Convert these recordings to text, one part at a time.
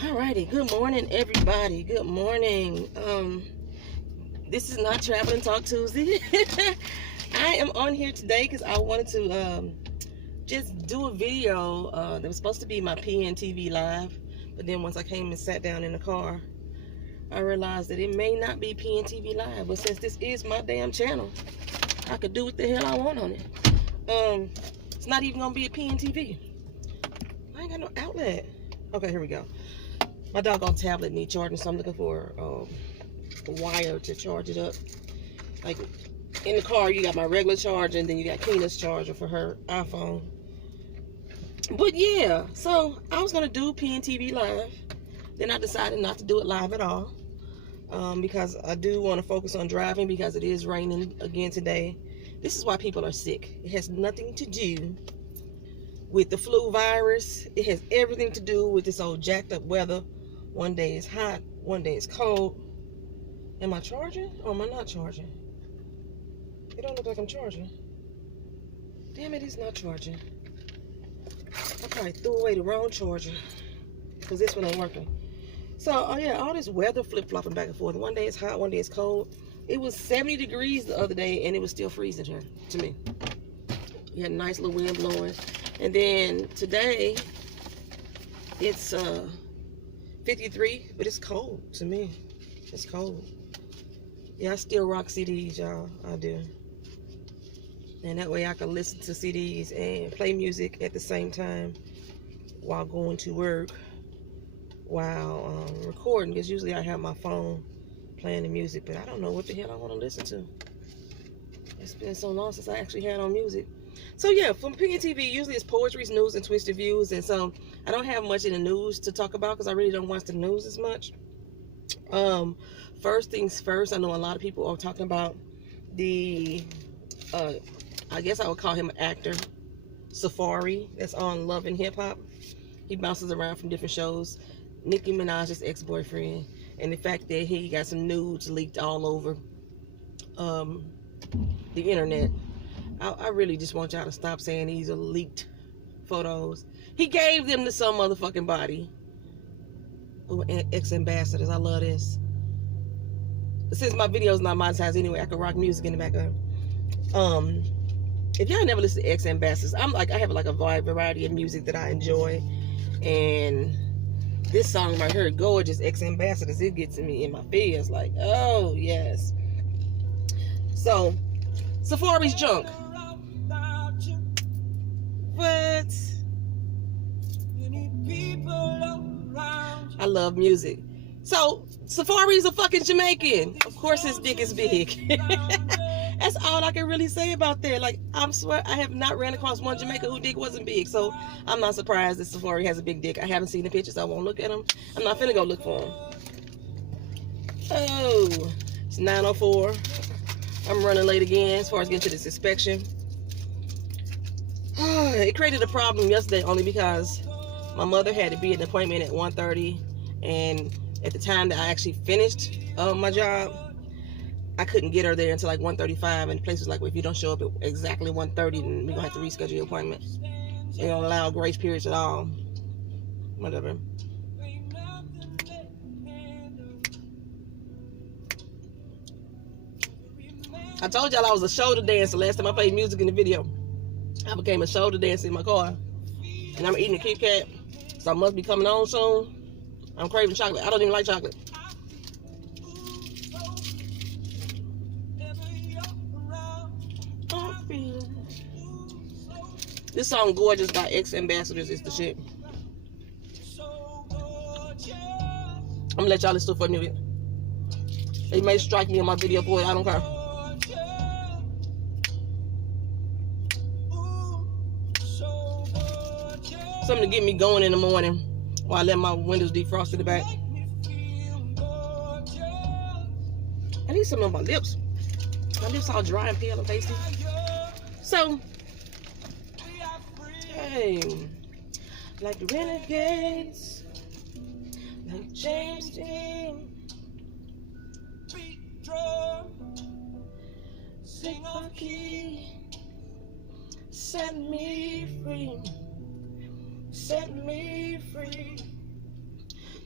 Alrighty, good morning everybody. Good morning. This is not Traveling Talk Tuesday. I am on here today because I wanted to just do a video that was supposed to be my PNTV live, but then once I came and sat down in the car, I realized that it may not be PNTV live. But since this is my damn channel, I could do what the hell I want on it. It's not even gonna be a PNTV. I ain't got no outlet. Okay, here we go. My doggone tablet needs charging, so I'm looking for a wire to charge it up. Like in the car, you got my regular charger, and then you got Keena's charger for her iPhone. But yeah, so I was gonna do PNTV live. Then I decided not to do it live at all, because I do want to focus on driving because it is raining again today. This is why people are sick. It has nothing to do with the flu virus. It has everything to do with this old jacked up weather. One day it's hot, one day it's cold. Am I charging or am I not charging? It don't look like I'm charging. Damn it, it's not charging. I probably threw away the wrong charger because this one ain't working. So, oh yeah, all this weather flip-flopping back and forth. One day it's hot, one day it's cold. It was 70 degrees the other day and it was still freezing here to me. You had a nice little wind blowing. And then today it's 53, but it's cold to me. It's cold. Yeah, I still rock CDs, y'all. I do. And that way I can listen to CDs and play music at the same time while going to work, while recording. Because usually I have my phone playing the music, but I don't know what the hell I want to listen to. It's been so long since I actually had on music. So yeah, from PNTV, usually it's poetry, news, and twisted views. And so I don't have much in the news to talk about because I really don't watch the news as much. First things first, I know a lot of people are talking about the, I guess I would call him an actor, Safaree, that's on Love and Hip Hop. He bounces around from different shows. Nicki Minaj's ex-boyfriend, and the fact that he got some nudes leaked all over the internet. I really just want y'all to stop saying these are leaked photos. He gave them to some motherfucking body. Ooh, ex-ambassadors, I love this. Since my video's not monetized anyway, I can rock music in the background. If y'all never listen to ex-ambassadors, I have like a wide variety of music that I enjoy. And this song right here, Gorgeous Ex-Ambassadors, it gets me in my feels like, oh yes. So, Safaree's junk. What? I love music. So, Safaree's a fucking Jamaican. Of course his dick is big. That's all I can really say about that. Like, I swear, I have not ran across one Jamaican whose dick wasn't big. So, I'm not surprised that Safaree has a big dick. I haven't seen the pictures. I won't look at him. I'm not finna go look for him. Oh, it's 9:04. I'm running late again as far as getting to this inspection. It created a problem yesterday only because my mother had to be at an appointment at 1:30, and at the time that I actually finished my job, I couldn't get her there until like 1:35, and the place was like, well, if you don't show up at exactly 1:30, then we're gonna have to reschedule your appointment. They don't allow grace periods at all. Whatever. I told y'all I was a shoulder dancer last time I played music in the video. I became a shoulder dancer in my car. And I'm eating a Kit Kat, so I must be coming on soon. I'm craving chocolate. I don't even like chocolate. This song, Gorgeous by Ex-Ambassadors, is the shit. I'm gonna let y'all listen to it for a minute. They may strike me on my video for it. I don't care. Something to get me going in the morning while I let my windows defrost in the back. I need something on my lips. My lips all dry and pale and pasty. So, hey, like the Renegades, like James Dean, sing off key, set me free. set me free.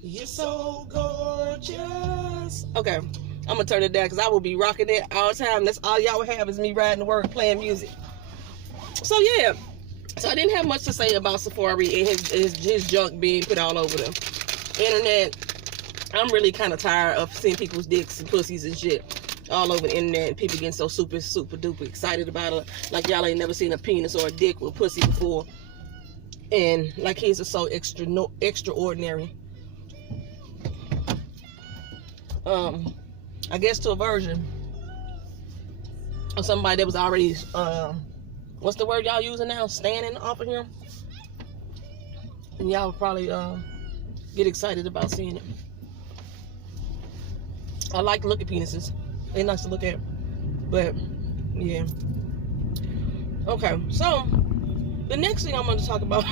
You're so gorgeous. Okay, I'm gonna turn it down because I will be rocking it all the time. That's all y'all will have is me riding to work playing music. So yeah, so I didn't have much to say about Safaree and his junk being put all over the internet. I'm really kind of tired of seeing people's dicks and pussies and shit all over the internet, and people getting so super duper excited about it, like y'all ain't never seen a penis or a dick with pussy before, and like his are so extraordinary. I guess to a version of somebody that was already what's the word y'all using now, standing off of him, and y'all would probably get excited about seeing it. I like to look at penises. They're nice to look at. But, yeah. Okay, so, the next thing I'm going to talk about,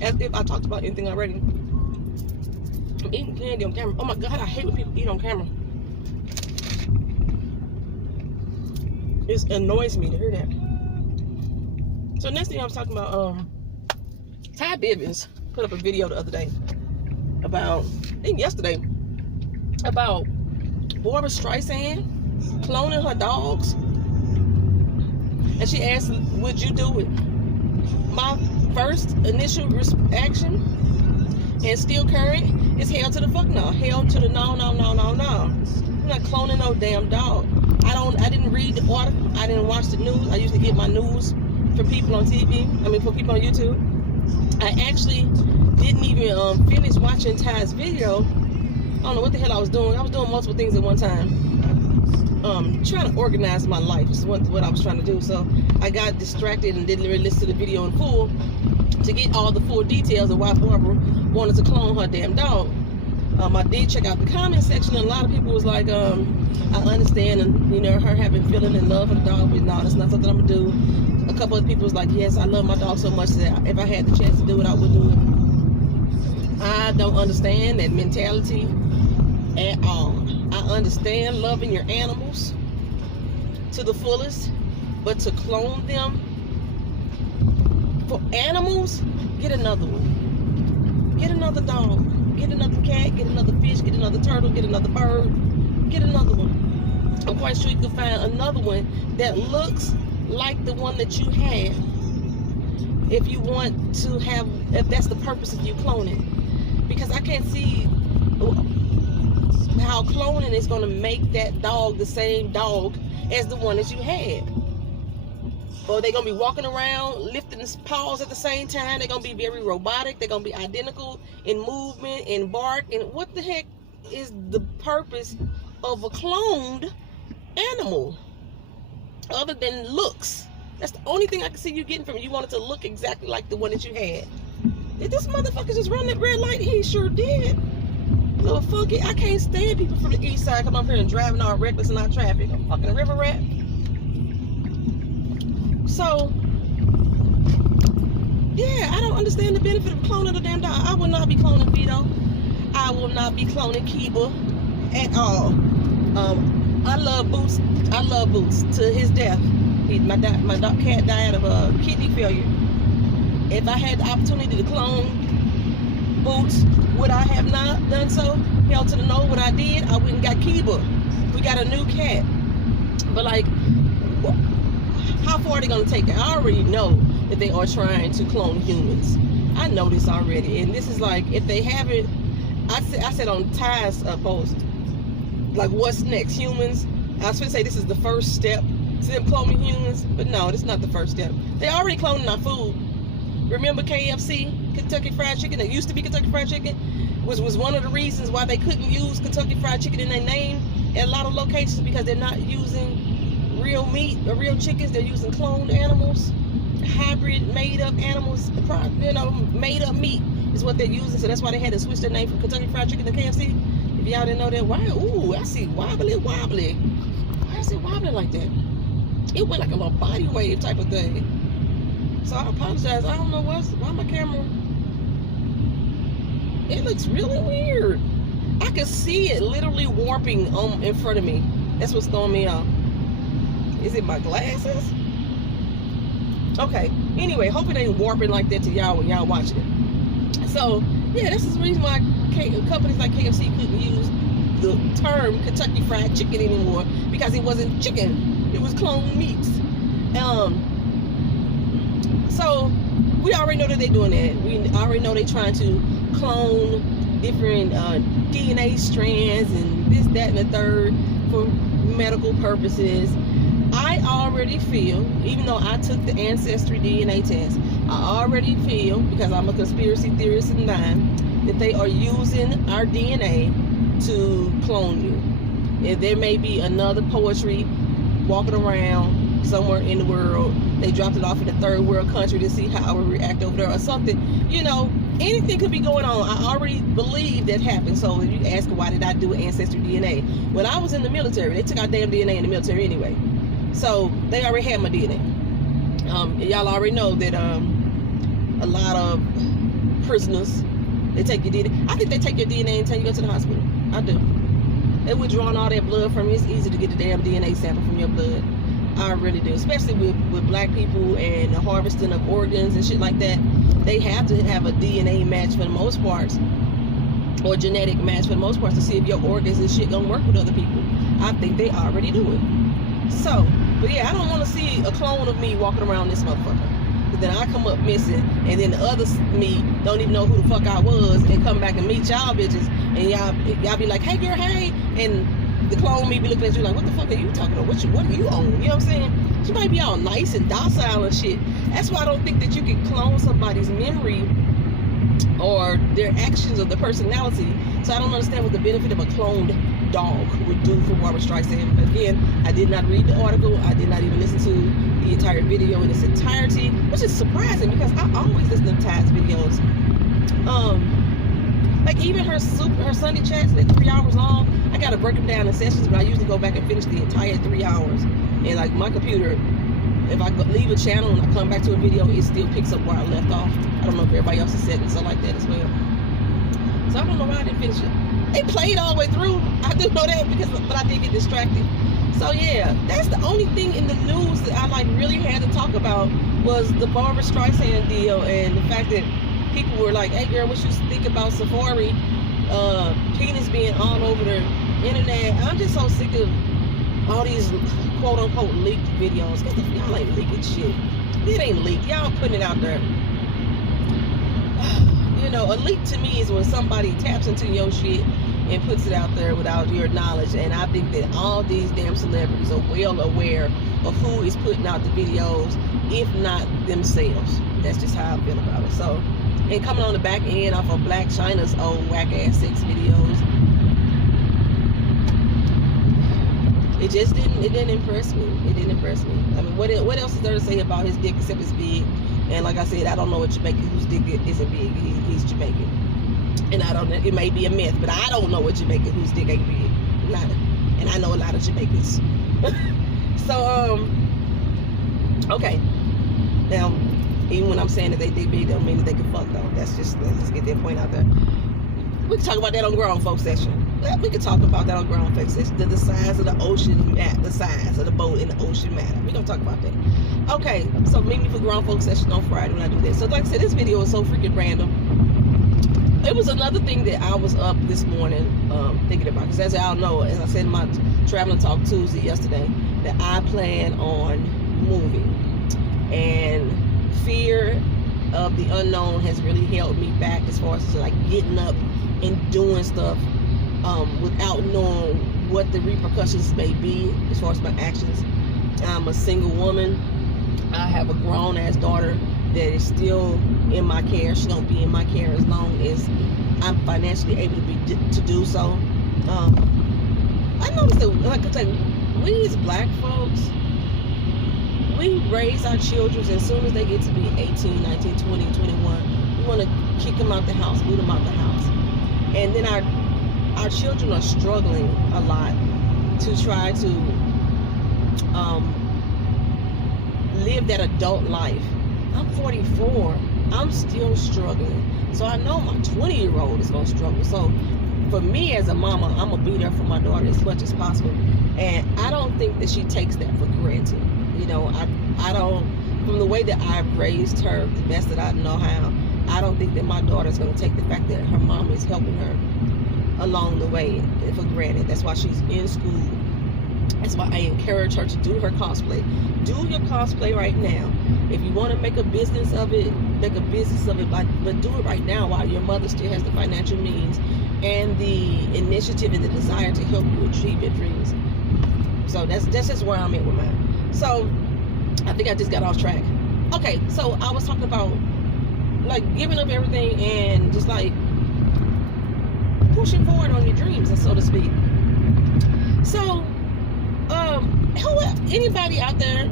as if I talked about anything already, I'm eating candy on camera. Oh my God, I hate when people eat on camera. It annoys me to hear that. So, next thing I was talking about, Ty Bibbins put up a video the other day about, I think yesterday, about Barbara Streisand cloning her dogs, and she asked, would you do it? My first initial reaction, and still current, is hell to the fuck no. Hell to the no. I'm not cloning no damn dog. I didn't read the article. I didn't watch the news. I usually get my news from people on TV. I mean, from people on YouTube. I actually didn't even finish watching Ty's video. I don't know what the hell I was doing. I was doing multiple things at one time. Trying to organize my life is what I was trying to do. So I got distracted and didn't really listen to the video in full to get all the full details of why Barbara wanted to clone her damn dog. I did check out the comment section, and a lot of people was like, I understand, and you know, her having feeling and love for the dog, but no, that's not something I'm gonna do. A couple of people was like, yes, I love my dog so much that if I had the chance to do it, I would do it. I don't understand that mentality at all. I understand loving your animals to the fullest, but to clone them for animals, get another one. Get another dog. Get another cat. Get another fish. Get another turtle. Get another bird. Get another one. I'm quite sure you can find another one that looks like the one that you had. If you want to have, if that's the purpose of you cloning, because I can't see how cloning is going to make that dog the same dog as the one that you had. Or they're going to be walking around lifting his paws at the same time. They're going to be very robotic. They're going to be identical in movement and bark. And what the heck is the purpose of a cloned animal other than looks? That's the only thing I can see you getting from it. You want it to look exactly like the one that you had. Did this motherfucker just run that red light? He sure did. Little funky. I can't stand people from the east side come up here and driving all reckless in our traffic. I'm fucking river rat. So, yeah, I don't understand the benefit of cloning a damn dog. I will not be cloning Vito. I will not be cloning Kiba at all. I love Boots. I love Boots to his death. My dog cat died of kidney failure. If I had the opportunity to clone Boots, would I have not done so? Hell to the no. What I did, I went and got Kiba. We got a new cat. But like, how far are they gonna take it? I already know that they are trying to clone humans. I know this already, and this is like, if they haven't, I said on Ty's post, like, what's next? Humans? I was gonna say this is the first step to them cloning humans, but no, it's not the first step. They already cloning our food. Remember KFC, Kentucky Fried Chicken? It used to be Kentucky Fried Chicken. Was one of the reasons why they couldn't use Kentucky Fried Chicken in their name at a lot of locations, because they're not using real meat or real chickens. They're using cloned animals, hybrid, made-up animals. You know, made-up meat is what they're using. So that's why they had to switch their name from Kentucky Fried Chicken to KFC. If y'all didn't know that, why? Ooh, I see wobbly. Why is it wobbling like that? It went like a little body wave type of thing. So I apologize. I don't know why my camera. It looks really weird. I can see it literally warping in front of me. That's what's throwing me off. Is it my glasses? Okay. Anyway, hope it ain't warping like that to y'all when y'all watching it. So yeah, that's the reason why companies like KFC couldn't use the term Kentucky Fried Chicken anymore, because it wasn't chicken, it was cloned meats. So we already know that they're doing that. We already know they're trying to clone different DNA strands and this, that, and the third for medical purposes. I already feel, even though I took the Ancestry DNA test, I already feel, because I'm a conspiracy theorist in mind, that they are using our DNA to clone you. And there may be another poetry walking around somewhere in the world. They dropped it off in a third world country to see how I would react over there or something. You know, anything could be going on. I already believe that happened. So if you ask why did I do Ancestry DNA? When I was in the military, they took our damn DNA in the military anyway. So they already had my DNA. Y'all already know that a lot of prisoners, they take your DNA. I think they take your DNA until you go to the hospital. I do. They're withdrawing all that blood from you. It's easy to get the damn DNA sample from your blood. I really do. Especially with black people and the harvesting of organs and shit like that. They have to have a DNA match for the most parts, or genetic match for the most parts, to see if your organs and shit gonna work with other people. I think they already do it. So, but yeah, I don't want to see a clone of me walking around this motherfucker. But then I come up missing, and then the other me don't even know who the fuck I was, and come back and meet y'all bitches, and y'all be like, hey girl, hey, and the clone me be looking at you like, what the fuck are you talking about? What are you on? You know what I'm saying? She might be all nice and docile and shit. That's why I don't think that you can clone somebody's memory or their actions or the personality. So I don't understand what the benefit of a cloned dog would do for Barbara Streisand. But again, I did not read the article. I did not even listen to the entire video in its entirety, which is surprising because I always listen to Tatt's videos. Like even her Sunday chats, they're 3 hours long. I gotta break them down in sessions, but I usually go back and finish the entire 3 hours. And like my computer, if I leave a channel and I come back to a video, it still picks up where I left off. I don't know if everybody else is setting stuff like that as well. So I don't know why I didn't finish it. It played all the way through. I do know that, but I did get distracted. So yeah, that's the only thing in the news that I like really had to talk about was the Barbara Streisand deal, and the fact that people were like, hey girl, what you think about Safaree penis being all over the internet? I'm just so sick of all these quote unquote leaked videos. Y'all ain't leaking shit. It ain't leaked. Y'all putting it out there. You know, a leak to me is when somebody taps into your shit and puts it out there without your knowledge. And I think that all these damn celebrities are well aware of who is putting out the videos, if not themselves. That's just how I feel about it. So, and coming on the back end off of Black China's old whack ass sex videos, it just didn't impress me. It didn't impress me. I mean, what else is there to say about his dick except it's big? And like I said, I don't know what Jamaican whose dick isn't big. He's Jamaican, and I don't know. It may be a myth, but I don't know what Jamaican whose dick ain't big. And I know a lot of Jamaicans. So okay. Now, even when I'm saying that they dick big, don't mean that they can fuck though. Let's just get that point out there. We can talk about that on Grown Folk Session. We can talk about that on Grown Folk Session. The size of the ocean, the size of the boat in the ocean matter. We're gonna talk about that. Okay, so meet me for Grown Folk Session on Friday when I do that. So like I said, this video is so freaking random. It was another thing that I was up this morning thinking about, because as y'all know, as I said in my Traveling Talk Tuesday yesterday, that I plan on moving, and fear of the unknown has really held me back as far as like getting up and doing stuff without knowing what the repercussions may be as far as my actions. I'm a single woman. I have a grown ass daughter that is still in my care. She don't be in my care as long as I'm financially able to do so. I noticed that, like I said, we as black folks, we raise our children as soon as they get to be 18, 19, 20, 21. We want to kick them out the house, boot them out the house. And then our children are struggling a lot to try to live that adult life. I'm 44. I'm still struggling. So I know my 20-year-old is going to struggle. So for me as a mama, I'm going to be there for my daughter as much as possible. And I don't think that she takes that for granted. You know, I don't, from the way that I've raised her the best that I know how, I don't think that my daughter's going to take the fact that her mom is helping her along the way for granted. That's why she's in school. That's why I encourage her to do her cosplay. Do your cosplay right now. If you want to make a business of it, make a business of it, but do it right now while your mother still has the financial means and the initiative and the desire to help you achieve your dreams. So that's just where I'm at with mine. So I think I just got off track. Okay, so I was talking about like giving up everything and just like pushing forward on your dreams, so to speak. So anybody out there,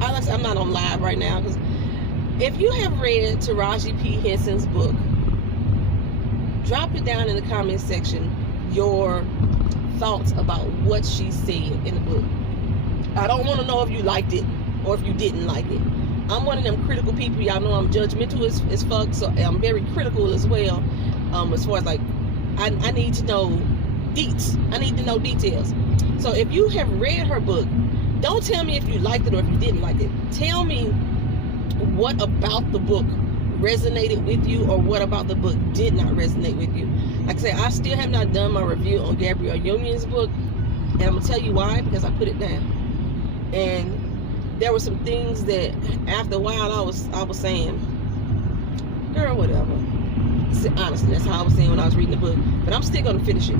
I'm not on live right now, because if you have read Taraji P. Henson's book, drop it down in the comment section your thoughts about what she said in the book. I don't want to know if you liked it or if you didn't like it. I'm one of them critical people. Y'all know I'm judgmental as fuck, so I'm very critical as well. As far as like, I need to know deets. I need to know details. So if you have read her book, don't tell me if you liked it or if you didn't like it. Tell me what about the book resonated with you or what about the book did not resonate with you. Like I said, I still have not done my review on Gabrielle Union's book, and I'm gonna tell you why, because I put it down. And there were some things that after a while I was saying, girl, whatever. Honestly, that's how I was saying when I was reading the book, but I'm still gonna finish it.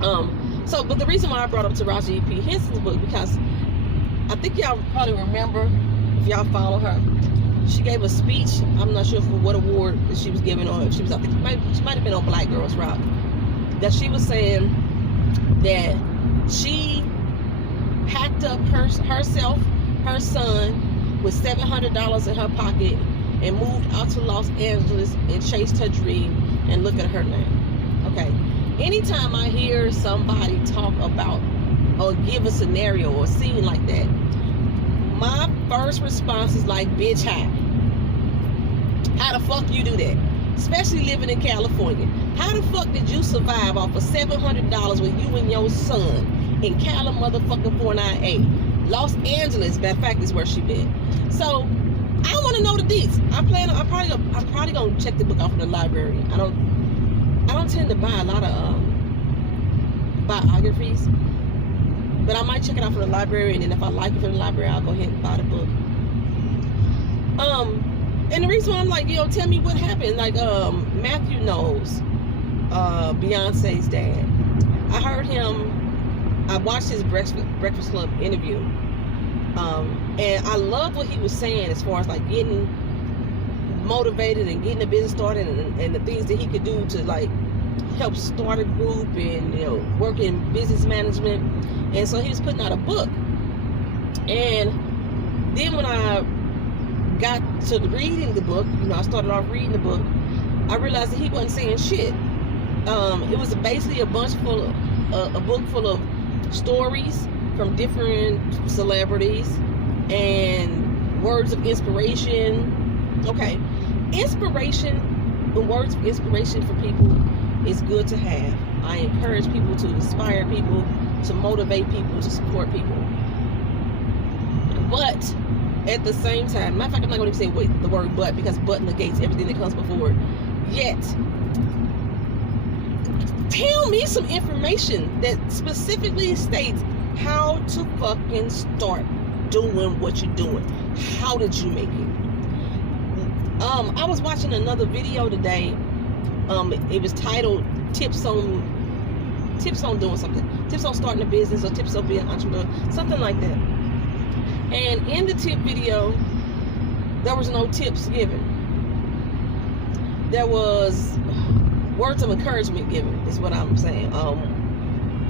But the reason why I brought up Taraji P. Henson's book, because I think y'all probably remember, if y'all follow her, she gave a speech. I'm not sure for what award that she was giving, or she might have been on Black Girls Rock. That she was saying that she packed up herself, her son, with $700 in her pocket and moved out to Los Angeles and chased her dream. And look at her now. Okay. Anytime I hear somebody talk about or give a scenario or a scene like that, my first response is like, bitch, how the fuck you do that? Especially living in California. How the fuck did you survive off of $700 with you and your son in Cali motherfucking 498? Los Angeles, matter of fact, is where she been. So I want to know the deets. I'm probably gonna check the book off in the library. I don't tend to buy a lot of biographies, but I might check it out from the library, and then if I like it from the library, I'll go ahead and buy the book. And the reason why I'm like, tell me what happened. Like, Matthew knows, Beyonce's dad. I heard him. I watched his Breakfast Club interview, and I love what he was saying as far as like getting motivated and getting a business started, and the things that he could do to like help start a group and work in business management. And so he was putting out a book, and then when I got to reading the book, I started off reading the book, I realized that he wasn't saying shit. It was basically a book full of stories from different celebrities and words of inspiration. Okay, inspiration, the words of inspiration for people is good to have. I encourage people to inspire people, to motivate people, to support people. But at the same time, matter of fact, I'm not going to say the word but, because but negates everything that comes before it. Yet, tell me some information that specifically states how to fucking start doing what you're doing. How did you make it? I was watching another video today. It was titled tips on doing something, tips on starting a business, or tips on being an entrepreneur, something like that. And in the tip video, there was no tips given. There was words of encouragement given, is what I'm saying,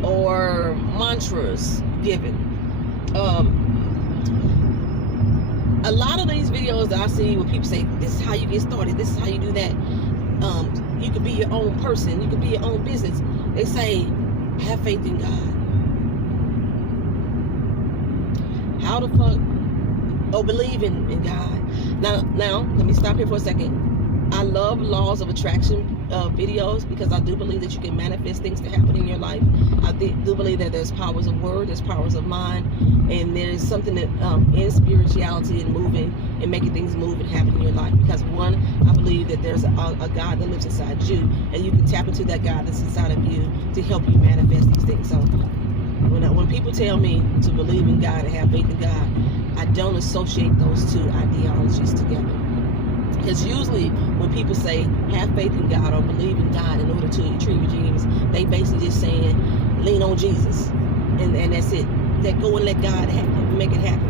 or mantras given. A lot of these videos that I see where people say, this is how you get started, this is how you do that, you could be your own person, you could be your own business. They say, have faith in God. How the fuck? Oh, believe in God. Now, let me stop here for a second. I love laws of attraction videos, because I do believe that you can manifest things to happen in your life. I do believe that there's powers of word, there's powers of mind, and there's something that in spirituality and moving and making things move and happen in your life. Because one, I believe that there's a God that lives inside you, and you can tap into that God that's inside of you to help you manifest these things. So when people tell me to believe in God and have faith in God, I don't associate those two ideologies together. Because usually when people say have faith in God or believe in God in order to achieve your dreams, they basically just saying lean on Jesus, and that's it. That go and let God make it happen.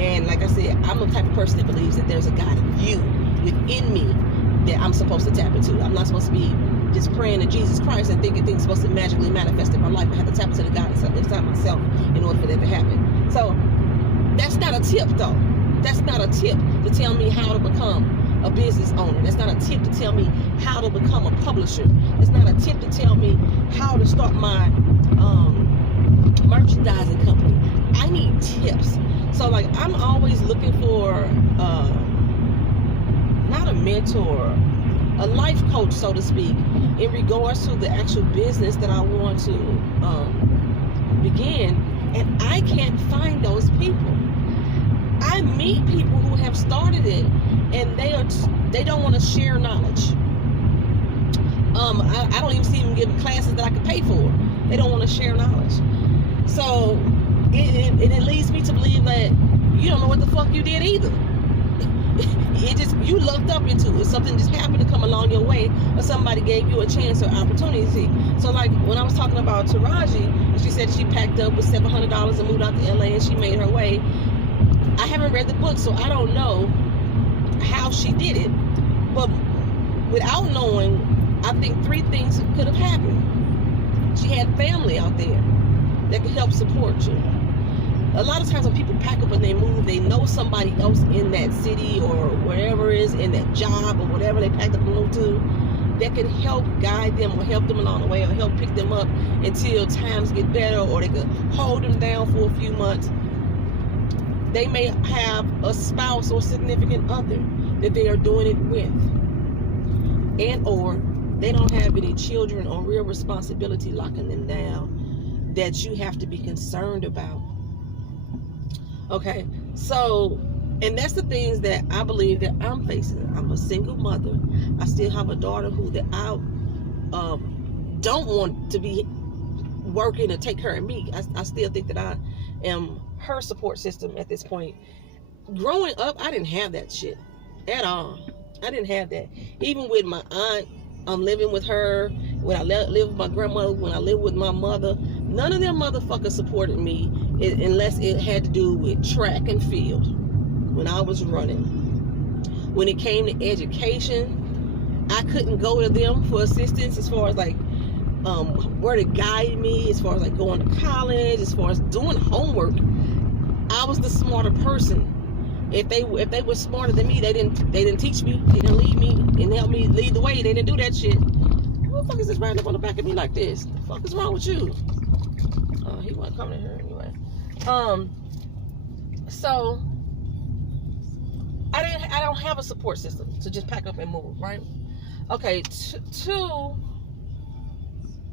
And like I said, I'm the type of person that believes that there's a God in you, within me, that I'm supposed to tap into. I'm not supposed to be just praying to Jesus Christ and thinking things are supposed to magically manifest in my life. I have to tap into the God inside myself in order for that to happen. So that's not a tip, though. That's not a tip to tell me how to become a business owner. That's not a tip to tell me how to become a publisher. It's not a tip to tell me how to start my merchandising company. I need tips. So like, I'm always looking for not a mentor, a life coach, so to speak, in regards to the actual business that I want to begin, and I can't find those people. I meet people who have started it, and they don't want to share knowledge. I don't even see them giving classes that I could pay for. They don't want to share knowledge. So it leads me to believe that you don't know what the fuck you did either. You lucked up into it. Something just happened to come along your way, or somebody gave you a chance or opportunity. So like when I was talking about Taraji, and she said she packed up with $700 and moved out to LA and she made her way. I haven't read the book, so I don't know how she did it. But without knowing, I think 3 things could have happened. She had family out there that could help support you. A lot of times when people pack up and they move, they know somebody else in that city or wherever it is, in that job or whatever they packed up and moved to, that can help guide them or help them along the way or help pick them up until times get better, or they could hold them down for a few months. They may have a spouse or significant other that they are doing it with, and or they don't have any children or real responsibility locking them down that you have to be concerned about. Okay, so, and that's the things that I believe that I'm facing. I'm a single mother. I still have a daughter who that I don't want to be working to take care of me. I still think that I am her support system at this point. Growing up, I didn't have that shit at all. I didn't have that. Even with my aunt, I'm living with her. When I lived with my grandmother, when I lived with my mother, none of them motherfuckers supported me unless it had to do with track and field when I was running. When it came to education, I couldn't go to them for assistance as far as like where to guide me, as far as like going to college, as far as doing homework. I was the smarter person. If they were smarter than me, they didn't teach me, they didn't lead me and help me lead the way. They didn't do that shit. Who the fuck is this riding up on the back of me like this? The fuck is wrong with you? He wasn't coming in here anyway. So I don't have a support system to just pack up and move, right? Okay, two,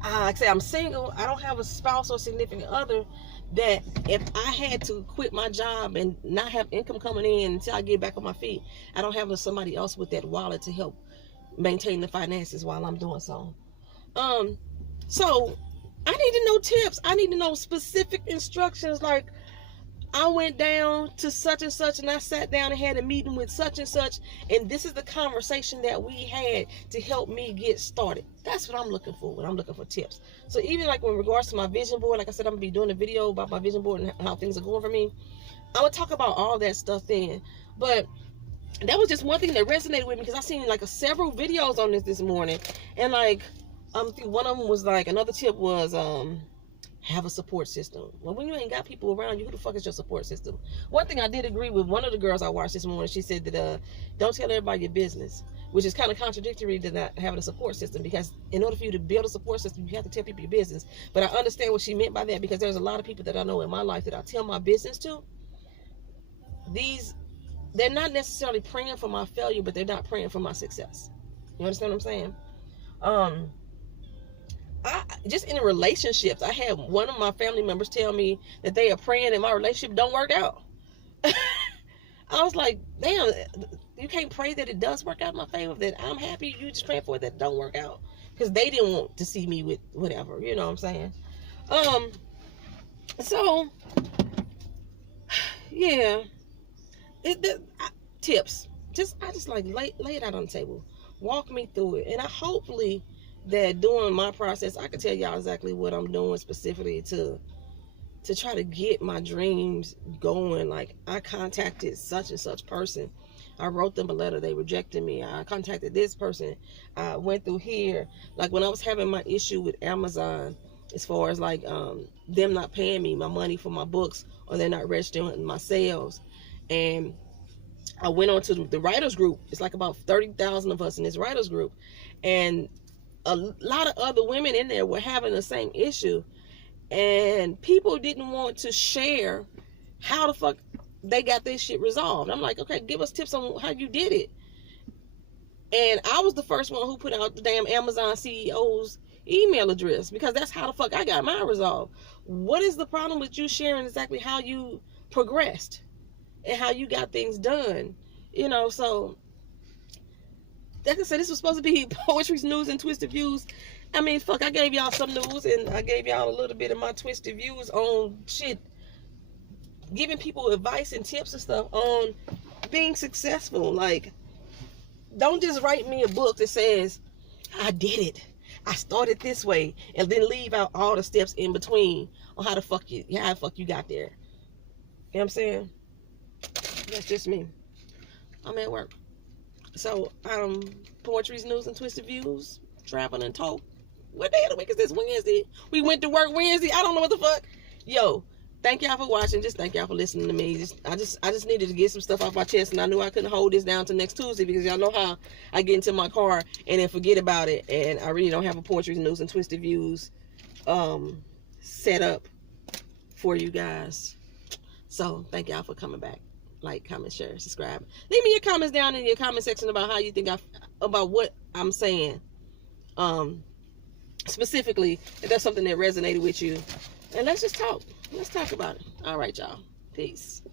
like I say, I'm single. I don't have a spouse or significant other that if I had to quit my job and not have income coming in until I get back on my feet, I don't have somebody else with that wallet to help maintain the finances while I'm doing so. So I need to know tips. I need to know specific instructions. Like, I went down to such and such and I sat down and had a meeting with such and such, and this is the conversation that we had to help me get started. That's what I'm looking for when I'm looking for tips. So even like in regards to my vision board, like I said, I'm gonna be doing a video about my vision board and how things are going for me. I'm gonna talk about all that stuff then. But that was just one thing that resonated with me, because I seen like several videos on this morning, and like one of them was like, another tip was have a support system. Well, when you ain't got people around you, who the fuck is your support system? One thing I did agree with one of the girls I watched this morning, she said that don't tell everybody your business, which is kind of contradictory to not having a support system, because in order for you to build a support system, you have to tell people your business. But I understand what she meant by that, because there's a lot of people that I know in my life that I tell my business to. They're not necessarily praying for my failure, but they're not praying for my success. You understand what I'm saying? Just in relationships, I had one of my family members tell me that they are praying and my relationship don't work out. I was like, damn, you can't pray that it does work out in my favor, that I'm happy. You just pray for it that it don't work out. Because they didn't want to see me with whatever, you know what I'm saying? So, yeah. Tips. I just like lay it out on the table. Walk me through it. And I hopefully that during my process, I can tell y'all exactly what I'm doing specifically to try to get my dreams going. Like, I contacted such and such person. I wrote them a letter. They rejected me. I contacted this person. I went through here. Like, when I was having my issue with Amazon, as far as like them not paying me my money for my books, or they're not registering my sales. And I went on to the writers group. It's like about 30,000 of us in this writers group. And a lot of other women in there were having the same issue. And people didn't want to share how the fuck they got this shit resolved. I'm like, okay, give us tips on how you did it. And I was the first one who put out the damn Amazon CEO's email address, because that's how the fuck I got mine resolved. What is the problem with you sharing exactly how you progressed and how you got things done? You know, so like I said, this was supposed to be poetry's news and twisted views. I mean, fuck, I gave y'all some news, and I gave y'all a little bit of my twisted views on shit, giving people advice and tips and stuff on being successful. Like, don't just write me a book that says, I did it, I started this way, and then leave out all the steps in between on how the fuck you got there. You know what I'm saying? That's just me. I'm at work. So, poetry's news and twisted views, travel and talk. What day of the week is this? Wednesday. We went to work Wednesday. I don't know what the fuck. Yo, thank y'all for watching. Just thank y'all for listening to me. I just needed to get some stuff off my chest, and I knew I couldn't hold this down to next Tuesday, because y'all know how I get into my car and then forget about it, and I really don't have a poetry's news and twisted views set up for you guys. So thank y'all for coming back. Like, comment, share, subscribe. Leave me your comments down in your comment section about how you think about what I'm saying. Specifically, if that's something that resonated with you. And let's just talk. Let's talk about it. All right, y'all. Peace.